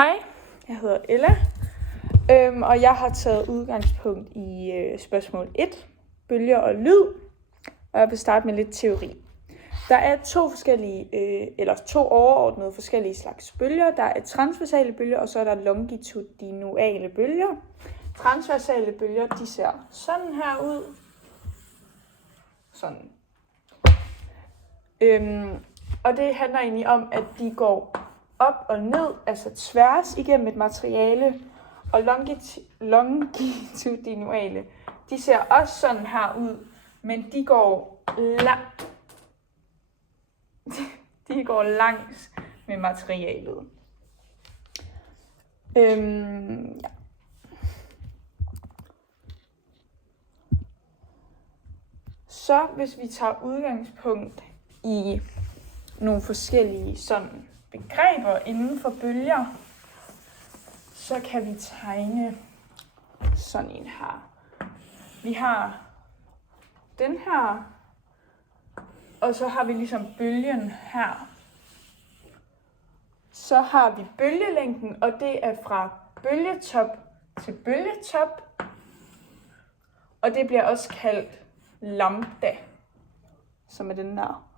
Hej, jeg hedder Ella, og jeg har taget udgangspunkt i spørgsmål 1, bølger og lyd, og jeg vil starte med lidt teori. Der er to overordnede forskellige slags bølger. Der er transversale bølger, og så er der longitudinale bølger. Transversale bølger, de ser sådan her ud. Sådan. Og det handler egentlig om, at de går op og ned, altså tværs igennem et materiale, og longitudinale, de ser også sådan her ud, men de går langs med materialet. Ja. Så hvis vi tager udgangspunkt i nogle forskellige sådan begreber inden for bølger, så kan vi tegne sådan en her. Vi har den her, og så har vi ligesom bølgen her. Så har vi bølgelængden, og det er fra bølgetop til bølgetop, og det bliver også kaldt lambda, som er den der.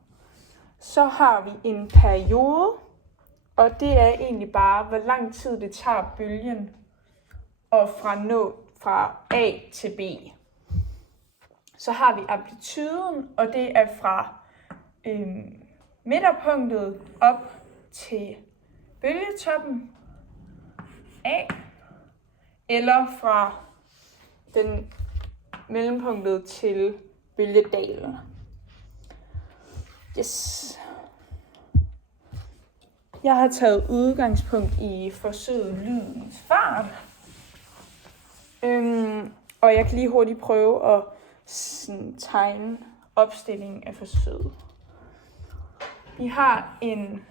Så har vi en periode, og det er egentlig bare, hvor lang tid det tager bølgen og fra A til B. Så har vi amplituden, og det er fra midterpunktet op til bølgetoppen A, eller fra den mellempunktet til bølgedalen. Yes. Jeg har taget udgangspunkt i forsøget lydens fart. Og jeg kan lige hurtigt prøve at tegne opstillingen af forsøget. Vi har en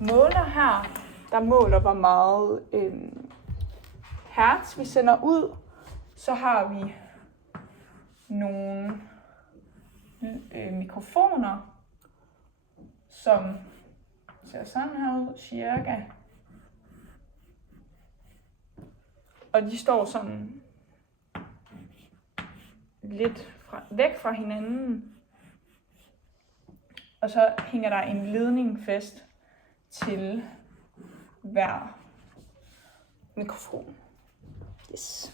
måler her, der måler, hvor meget hertz vi sender ud. Så har vi nogle mikrofoner, som ser sådan her ud, cirka. Og de står sådan lidt væk fra hinanden. Og så hænger der en ledning fast til hver mikrofon. Yes.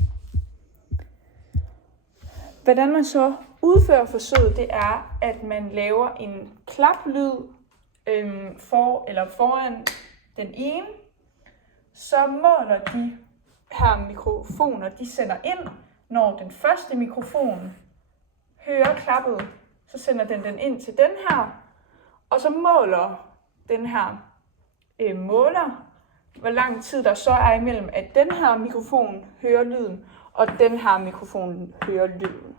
Hvordan man så udfører forsøget, det er, at man laver en klaplyd foran den ene. Så måler de her mikrofoner, de sender ind, når den første mikrofon hører klappet, så sender den ind til den her, og så måler den her måler, hvor lang tid der så er imellem, at den her mikrofon hører lyden, og den her mikrofon hører lyden.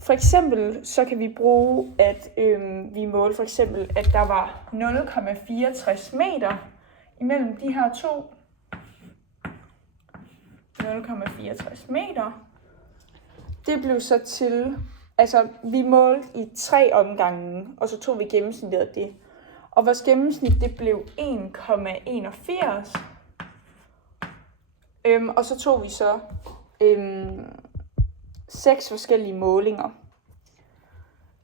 For eksempel så kan vi bruge, at vi målte for eksempel, at der var 0,64 meter imellem de her to. 0,64 meter. Det blev så til, altså vi målte i 3 omgange, og så tog vi gennemsnittet af det. Og vores gennemsnit, det blev 1,81. Og så tog vi så 6 forskellige målinger.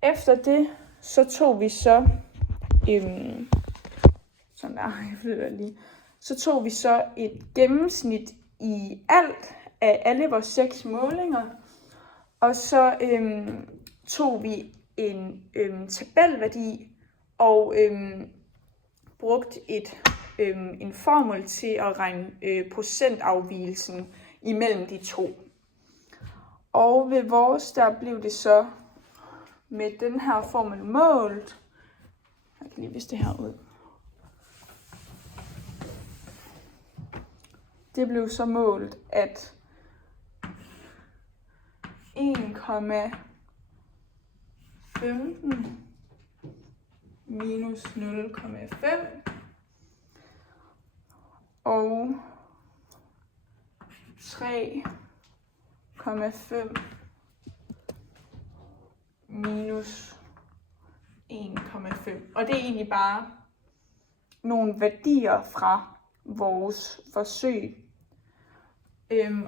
Efter det, så tog vi så så tog vi så et gennemsnit i alt af alle vores 6 målinger, og så tog vi en tabelværdi og brugt en formel til at regne procentafvigelsen imellem de to. Og ved vores, der blev det så med den her formel målt. Jeg kan lige vise det her ud. Det blev så målt, at 1,15 minus 0,5 og 3,5 minus 1,5. Og det er egentlig bare nogle værdier fra vores forsøg.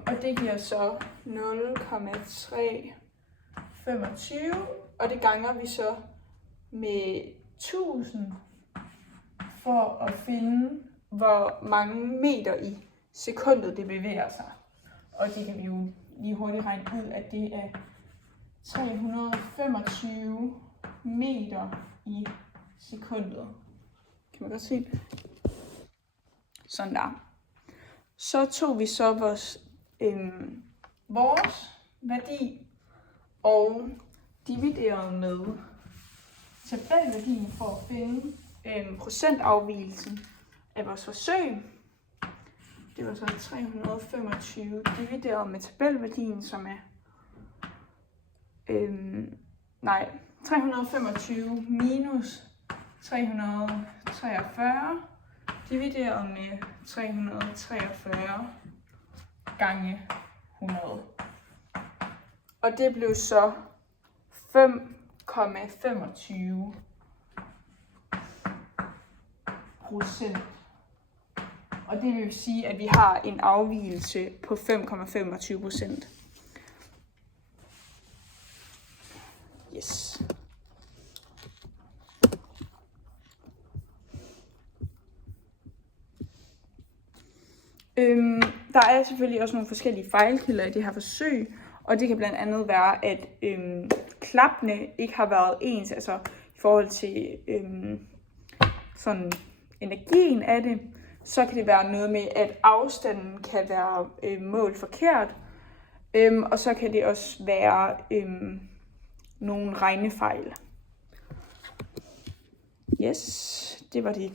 Og det giver så 0,325, og det ganger vi så med 1000 for at finde, hvor mange meter i sekundet det bevæger sig. Og det kan vi jo lige hurtigt regne ud, at det er 325 meter i sekundet. Kan man godt se det? Sådan der. Så tog vi så vores værdi og dividerede med tabelværdien for at finde procentafvigelsen af vores forsøg. Det var så 325 divideret med tabelværdien, som er 325 minus 343 divideret med 343 gange 100. Og det blev så 5,25%. Og det vil sige, at vi har en afvigelse på 5,25%. Yes. Der er selvfølgelig også nogle forskellige fejlkilder i det her forsøg, og det kan blandt andet være, at klappene ikke har været ens, altså i forhold til sådan energien af det. Så kan det være noget med, at afstanden kan være målt forkert, og så kan det også være nogle regnefejl. Yes, det var det.